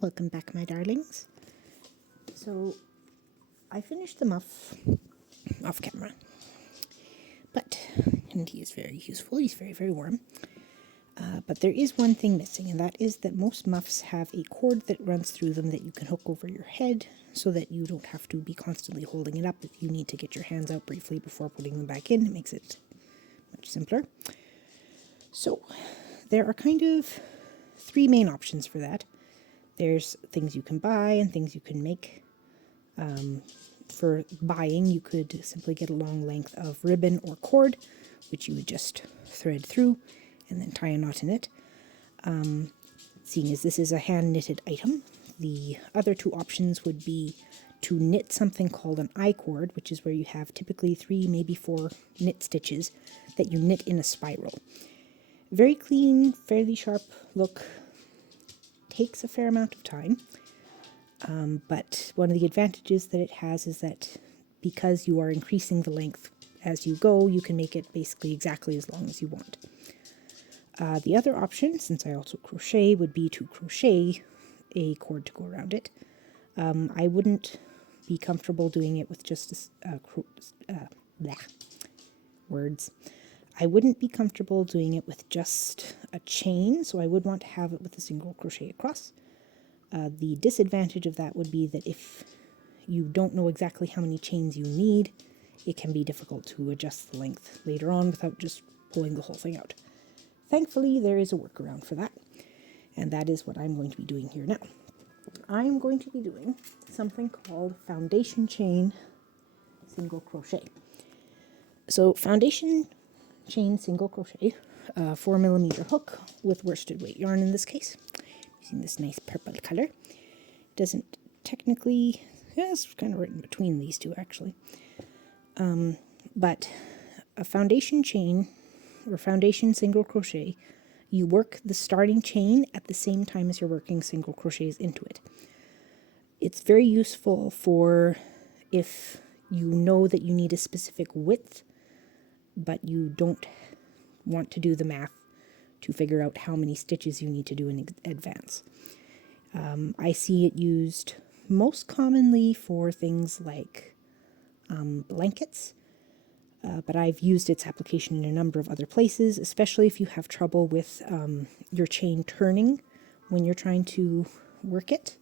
Welcome back, my darlings. So I finished the muff off camera, and he is very useful. He's very, very warm. But there is one thing missing, and that is that most muffs have a cord that runs through them that you can hook over your head so that you don't have to be constantly holding it up if you need to get your hands out briefly before putting them back in. It makes it much simpler. So there are kind of three main options for that. There's things you can buy and things you can make. For buying, you could simply get a long length of ribbon or cord, which you would just thread through and then tie a knot in it. Seeing as this is a hand-knitted item, the other two options would be to knit something called an I-cord, which is where you have typically 3, maybe 4 knit stitches that you knit in a spiral. Very clean, fairly sharp look. Takes a fair amount of time, but one of the advantages that it has is that because you are increasing the length as you go, you can make it basically exactly as long as you want. The other option, since I also crochet, would be to crochet a cord to go around it. I wouldn't be comfortable doing it with just I wouldn't be comfortable doing it with just a chain, so I would want to have it with a single crochet across. The disadvantage of that would be that if you don't know exactly how many chains you need, it can be difficult to adjust the length later on without just pulling the whole thing out. Thankfully, there is a workaround for that, and that is what I'm going to be doing here now. I'm going to be doing something called foundation chain single crochet. So foundation chain single crochet, 4mm hook with worsted weight yarn in this case, using this nice purple color. Doesn't technically, it's kind of right in between these two actually, but a foundation chain or foundation single crochet, you work the starting chain at the same time as you're working single crochets into it. It's very useful for if you know that you need a specific width but you don't want to do the math to figure out how many stitches you need to do in advance. I see it used most commonly for things like blankets, but I've used its application in a number of other places, especially if you have trouble with your chain turning when you're trying to work it.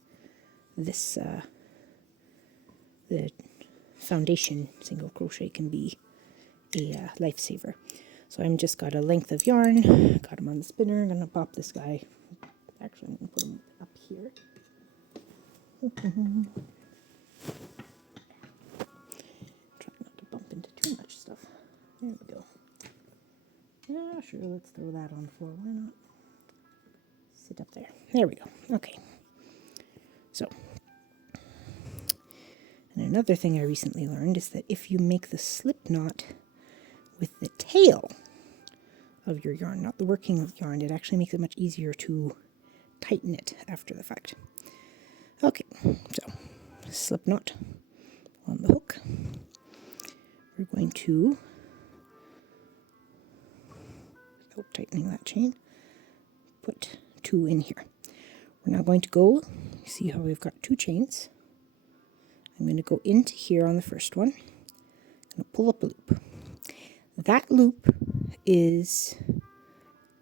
This the foundation single crochet can be a lifesaver. So I'm just got a length of yarn, got him on the spinner. I'm going to pop this guy. Actually, I'm going to put him up here. Try not to bump into too much stuff. There we go. Yeah, sure, let's throw that on the floor. Why not? Sit up there. There we go. Okay. So, and another thing I recently learned is that if you make the slip knot with the tail of your yarn, not the working of yarn, it actually makes it much easier to tighten it after the fact. Okay, so slip knot on the hook. We're going to, without tightening that chain, put 2 in here. We're now going to go, see how we've got 2 chains. I'm going to go into here on the first one. I'm going to pull up a loop. That loop is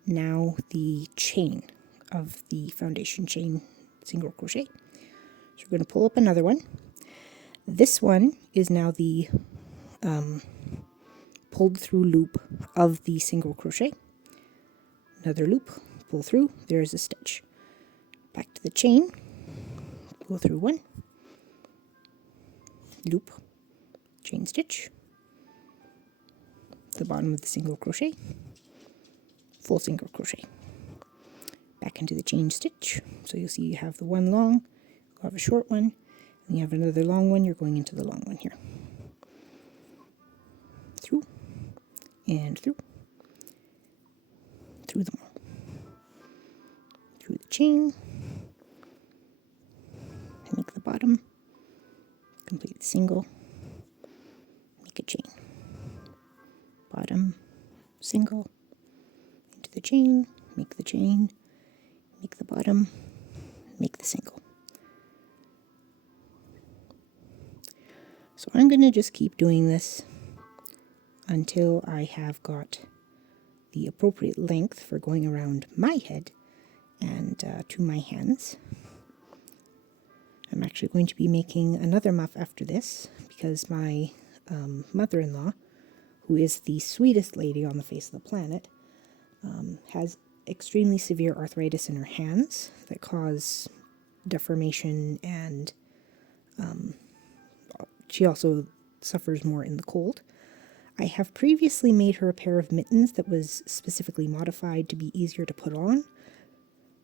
now the chain of the foundation chain single crochet. So we're going to pull up another one. This one is now the pulled through loop of the single crochet. Another loop, pull through, there's a stitch. Back to the chain, go through 1, loop, chain stitch, the bottom of the single crochet, full single crochet, back into the chain stitch. So you'll see you have the one long, you have a short one, and you have another long one. You're going into the long one here, through and through them all, through the chain, make the bottom, complete the single, make a chain. Bottom, single, into the chain, make the bottom, make the single. So I'm going to just keep doing this until I have got the appropriate length for going around my head and to my hands. I'm actually going to be making another muff after this because my mother-in-law, who is the sweetest lady on the face of the planet, has extremely severe arthritis in her hands that cause deformation, and she also suffers more in the cold. I have previously made her a pair of mittens that was specifically modified to be easier to put on,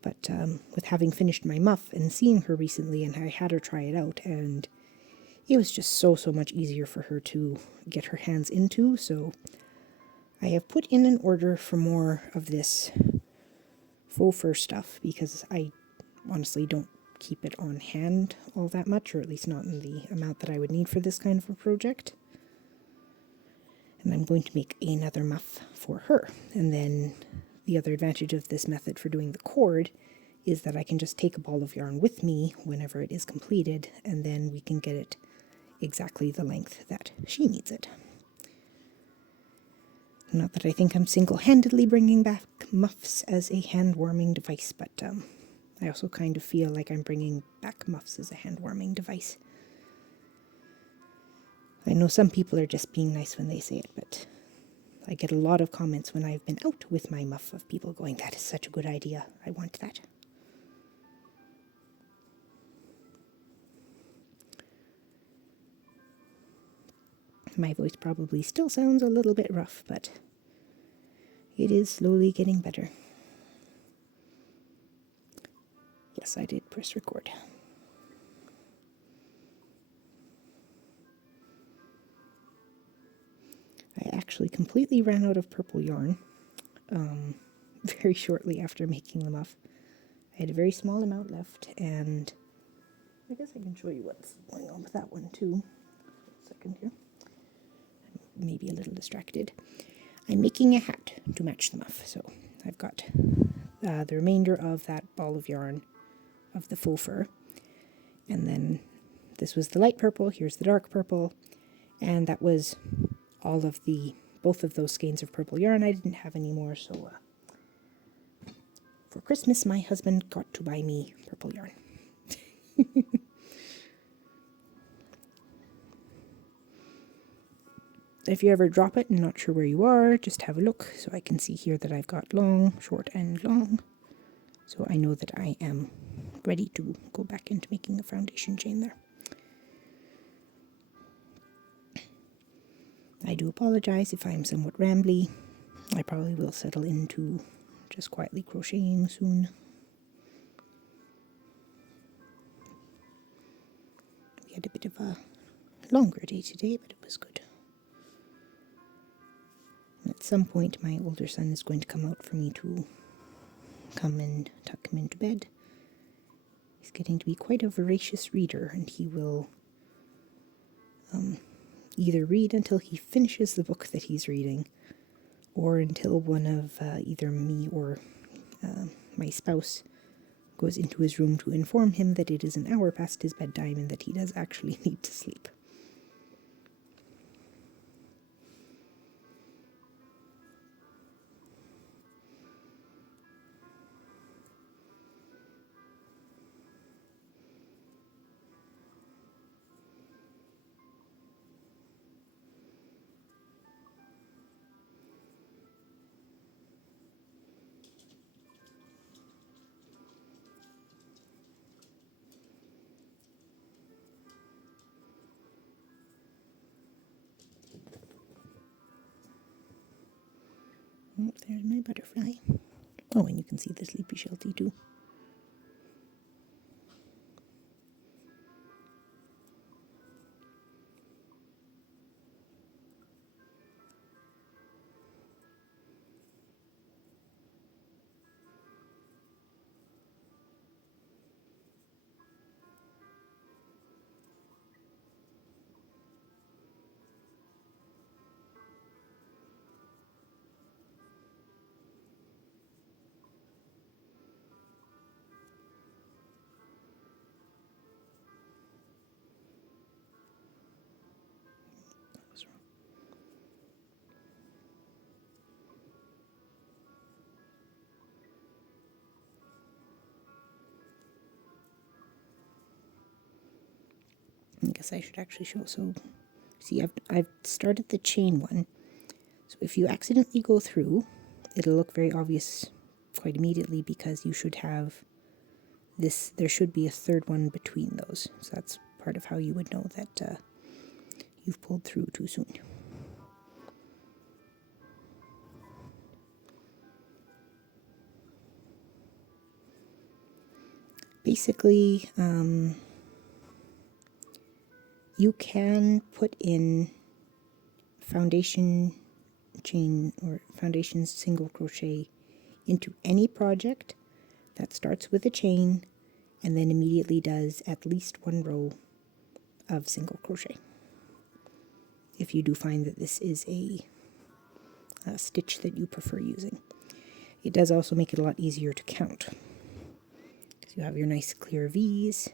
but with having finished my muff and seeing her recently, and I had her try it out, and it was just so much easier for her to get her hands into, so I have put in an order for more of this faux fur stuff because I honestly don't keep it on hand all that much, or at least not in the amount that I would need for this kind of a project. And I'm going to make another muff for her. And then the other advantage of this method for doing the cord is that I can just take a ball of yarn with me whenever it is completed, and then we can get it exactly the length that she needs it. Not that I think I'm single-handedly bringing back muffs as a hand-warming device, but I also kind of feel like I'm bringing back muffs as a hand-warming device. I know some people are just being nice when they say it, but I get a lot of comments when I've been out with my muff of people going, "That is such a good idea. I want that." My voice probably still sounds a little bit rough, but it is slowly getting better. Yes, I did press record. I actually completely ran out of purple yarn very shortly after making the muff. I had a very small amount left, and I guess I can show you what's going on with that one too. A second here. I'm maybe a little distracted. I'm making a hat to match the muff, so I've got the remainder of that ball of yarn of the faux fur, and then this was the light purple, here's the dark purple, and that was all of both of those skeins of purple yarn. I didn't have any more, so for Christmas my husband got to buy me purple yarn. If you ever drop it and not sure where you are, just have a look. So I can see here that I've got long, short, and long. So I know that I am ready to go back into making a foundation chain there. I do apologize if I'm somewhat rambly. I probably will settle into just quietly crocheting soon. We had a bit of a longer day today, but it was good. And at some point my older son is going to come out for me to come and tuck him into bed. He's getting to be quite a voracious reader, and he will either read until he finishes the book that he's reading, or until one of either me or my spouse goes into his room to inform him that it is an hour past his bedtime and that he does actually need to sleep. Oh, there's my butterfly. Oh, and you can see the sleepy Sheltie too. I guess I should actually show. So see, I've started the chain one. So if you accidentally go through, it'll look very obvious quite immediately because you should have this, there should be a third one between those. So that's part of how you would know that you've pulled through too soon. Basically, you can put in foundation chain or foundation single crochet into any project that starts with a chain and then immediately does at least one row of single crochet. If you do find that this is a stitch that you prefer using. It does also make it a lot easier to count. So you have your nice clear V's,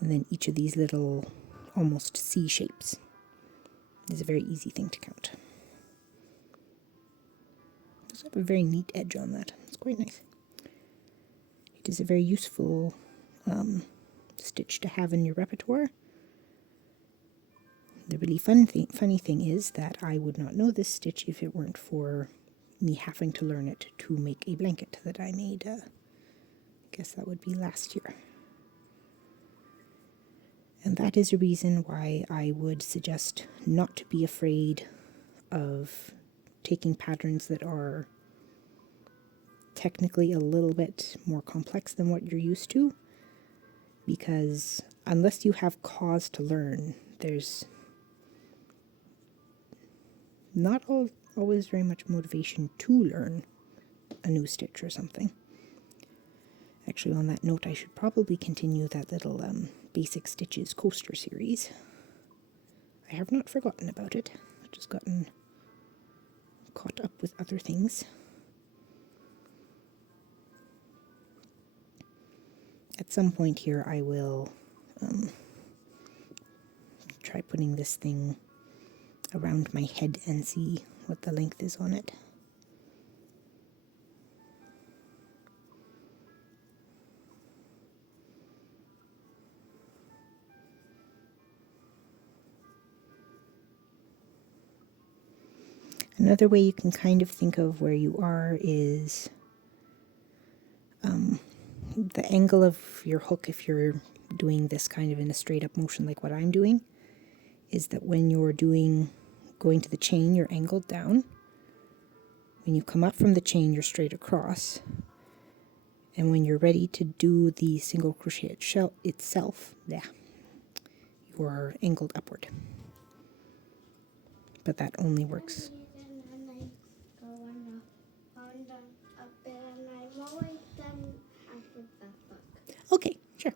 and then each of these little almost C shapes is a very easy thing to count. Does have a very neat edge on that. It's quite nice. It is a very useful stitch to have in your repertoire. The really funny thing is that I would not know this stitch if it weren't for me having to learn it to make a blanket that I made, I guess that would be last year. And that is a reason why I would suggest not to be afraid of taking patterns that are technically a little bit more complex than what you're used to, because unless you have cause to learn, there's not always very much motivation to learn a new stitch or something. Actually, on that note, I should probably continue that little Basic Stitches coaster series. I have not forgotten about it. I've just gotten caught up with other things. At some point here, I will try putting this thing around my head and see what the length is on it. Another way you can kind of think of where you are is the angle of your hook, if you're doing this kind of in a straight up motion like what I'm doing, is that when you're going to the chain, you're angled down. When you come up from the chain, you're straight across. And when you're ready to do the single crochet itself, you're angled upward. But that only works. Okay, sure.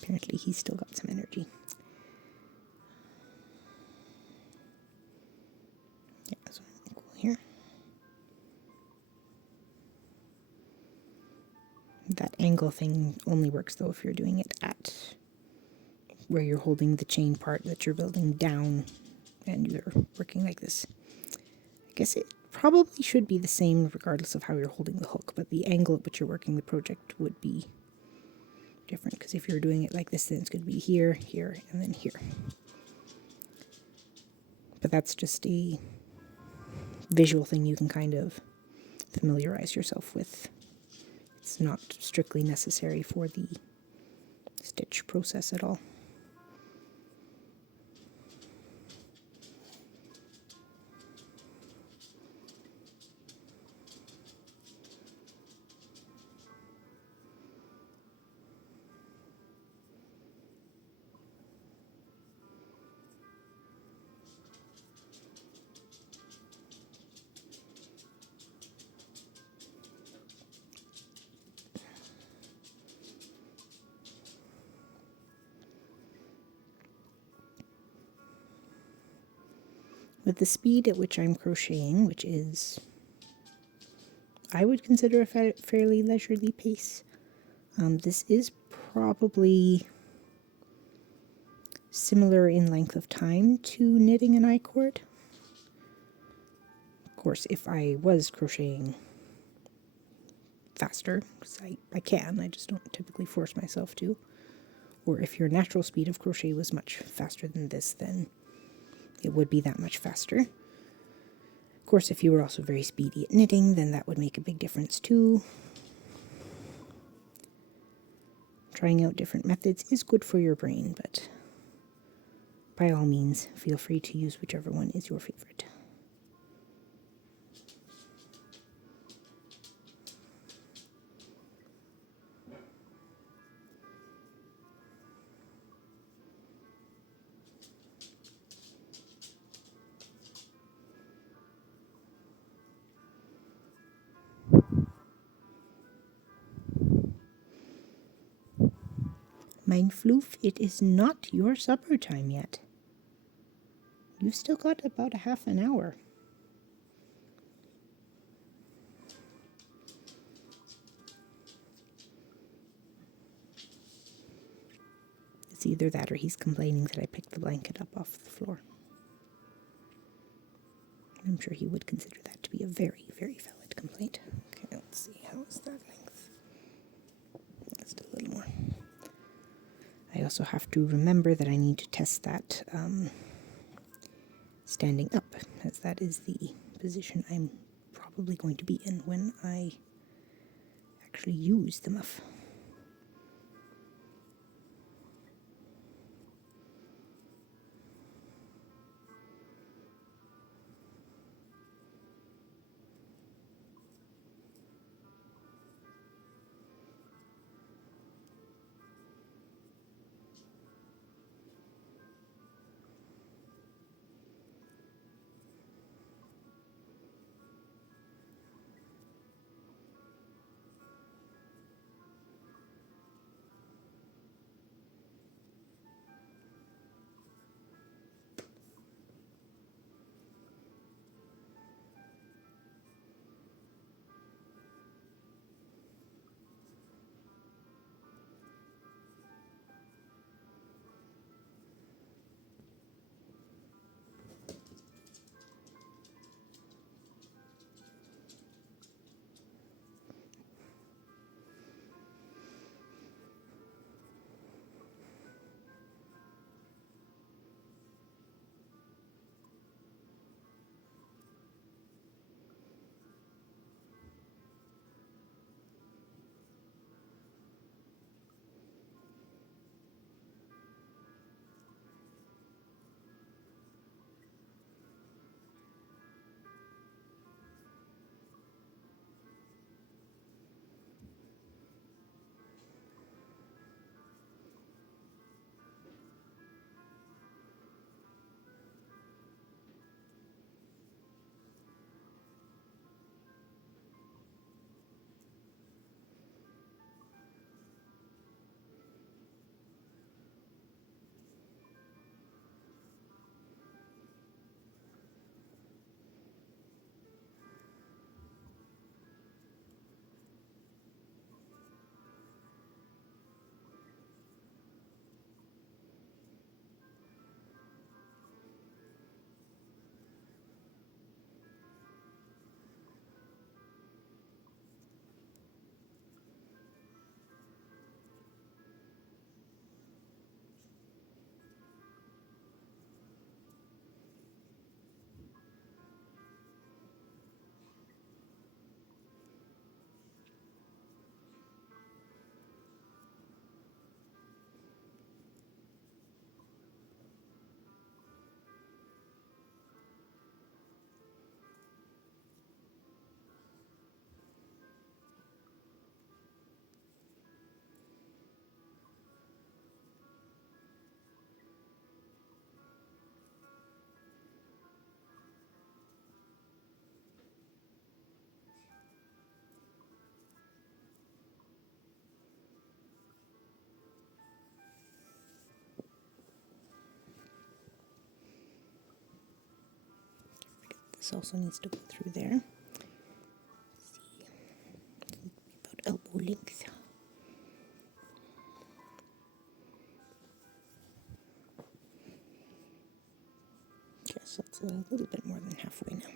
Apparently he's still got some energy. Yeah, so equal here. That angle thing only works though if you're doing it at where you're holding the chain part that you're building down and you're working like this. I guess it probably should be the same regardless of how you're holding the hook, but the angle at which you're working the project would be different, because if you're doing it like this, then it's going to be here, here, and then here. But that's just a visual thing you can kind of familiarize yourself with. It's not strictly necessary for the stitch process at all. With the speed at which I'm crocheting, which is, I would consider a fairly leisurely pace, this is probably similar in length of time to knitting an I-cord. course, if I was crocheting faster, because I can, I just don't typically force myself to, or if your natural speed of crochet was much faster than this, then it would be that much faster. Of course, if you were also very speedy at knitting, then that would make a big difference too. Trying out different methods is good for your brain, but by all means, feel free to use whichever one is your favorite. Mein Floof, it is not your supper time yet. You've still got about a half an hour. It's either that or he's complaining that I picked the blanket up off the floor. I'm sure he would consider that to be a very, very valid complaint. Okay, let's see. How is that length? Just a little more. I also have to remember that I need to test that standing up, as that is the position I'm probably going to be in when I actually use the muff. This also needs to go through there. See, about elbow length. Yes, that's a little bit more than halfway now.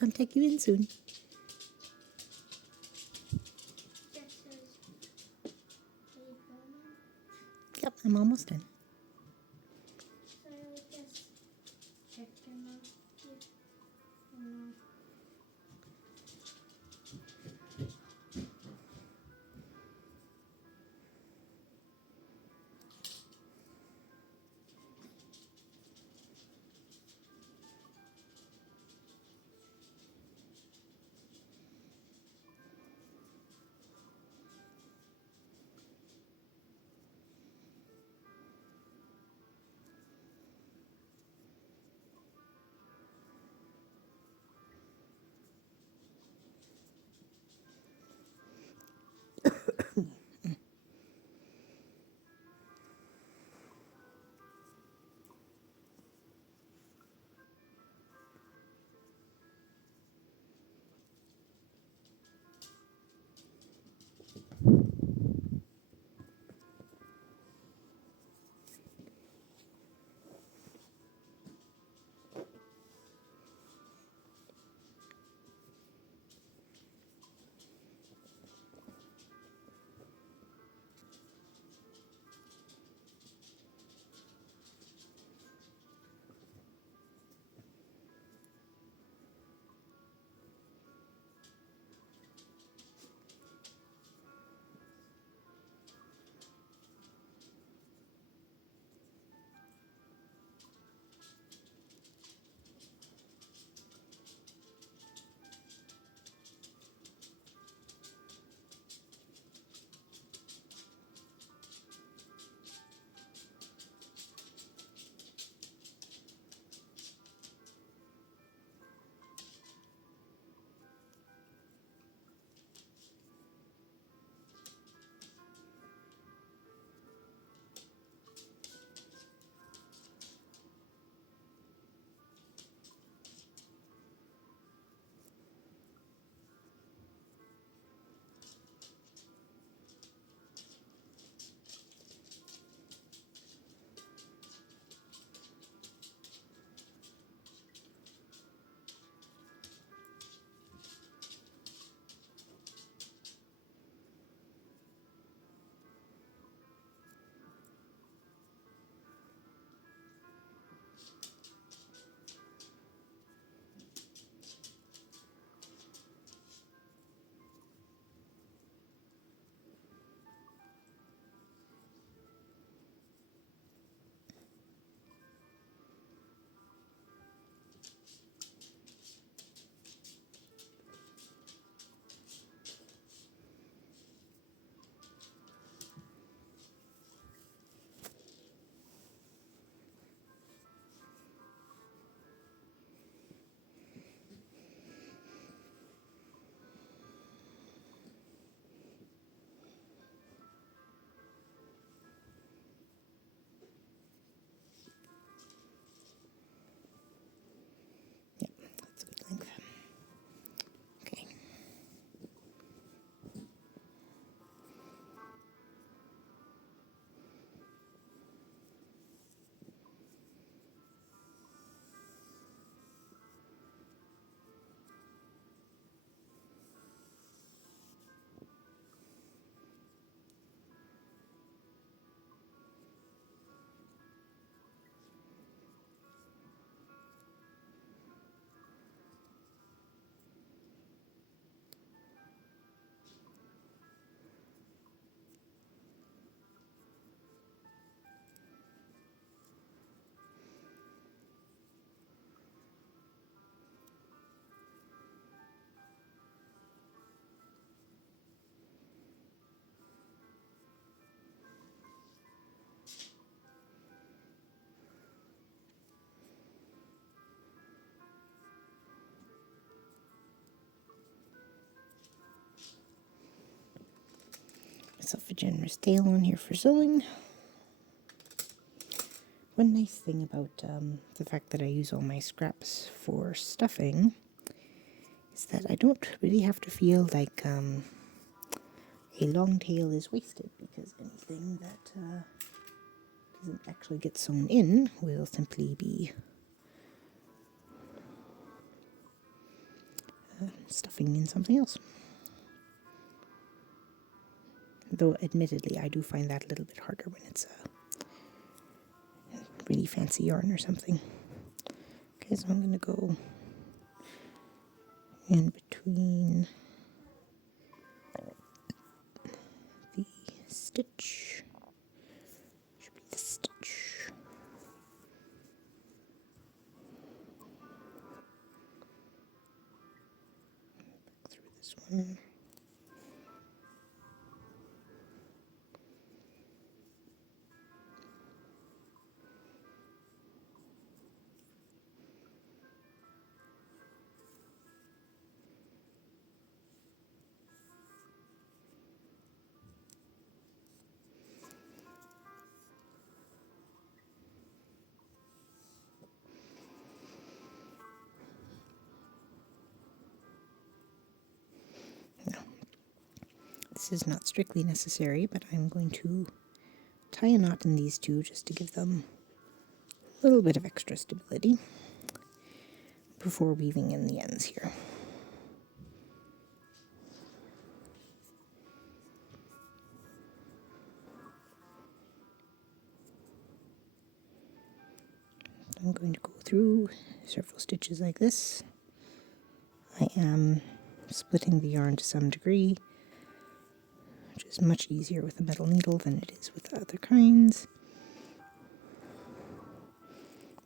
come take you in soon. Yep, I'm almost done. So I would just check them out. Yep, that's a good length. Okay. Myself a generous tail on here for sewing. One nice thing about the fact that I use all my scraps for stuffing is that I don't really have to feel like a long tail is wasted, because anything that doesn't actually get sewn in will simply be stuffing in something else. Though admittedly I do find that a little bit harder when it's a really fancy yarn or something. Okay, so I'm going to go in between the stitch. Should be the stitch. Back through this one. This is not strictly necessary, but I'm going to tie a knot in these two just to give them a little bit of extra stability before weaving in the ends here. I'm going to go through several stitches like this. I am splitting the yarn to some degree, which is much easier with a metal needle than it is with other kinds.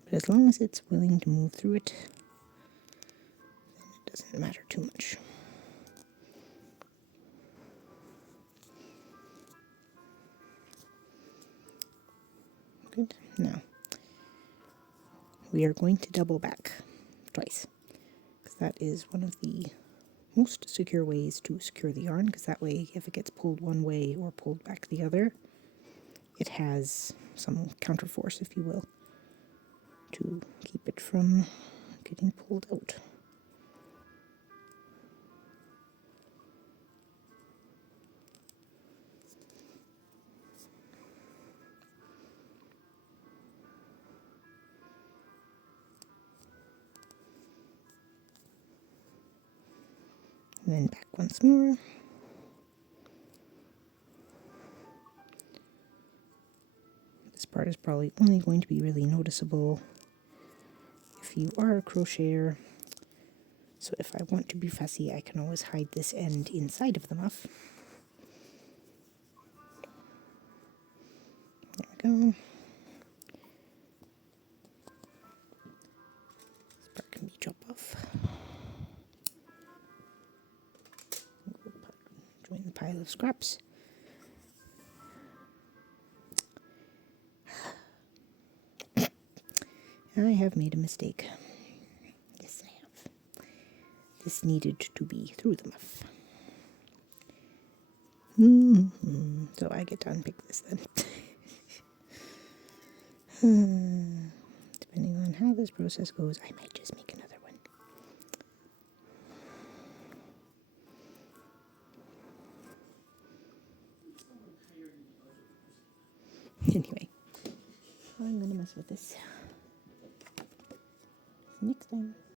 But as long as it's willing to move through it, then it doesn't matter too much. Good. Now, we are going to double back twice, because that is one of the most secure ways to secure the yarn, because that way if it gets pulled one way or pulled back the other, it has some counterforce, if you will, to keep it from getting pulled out. And then back once more. This part is probably only going to be really noticeable if you are a crocheter. So if I want to be fussy, I can always hide this end inside of the muff. There we go. This part can be chopped off. Join the pile of scraps. I have made a mistake. Yes, I have. This needed to be through the muff. So I get to unpick this then. Depending on how this process goes, I might just make another one. Anyway, I'm gonna mess with this next time.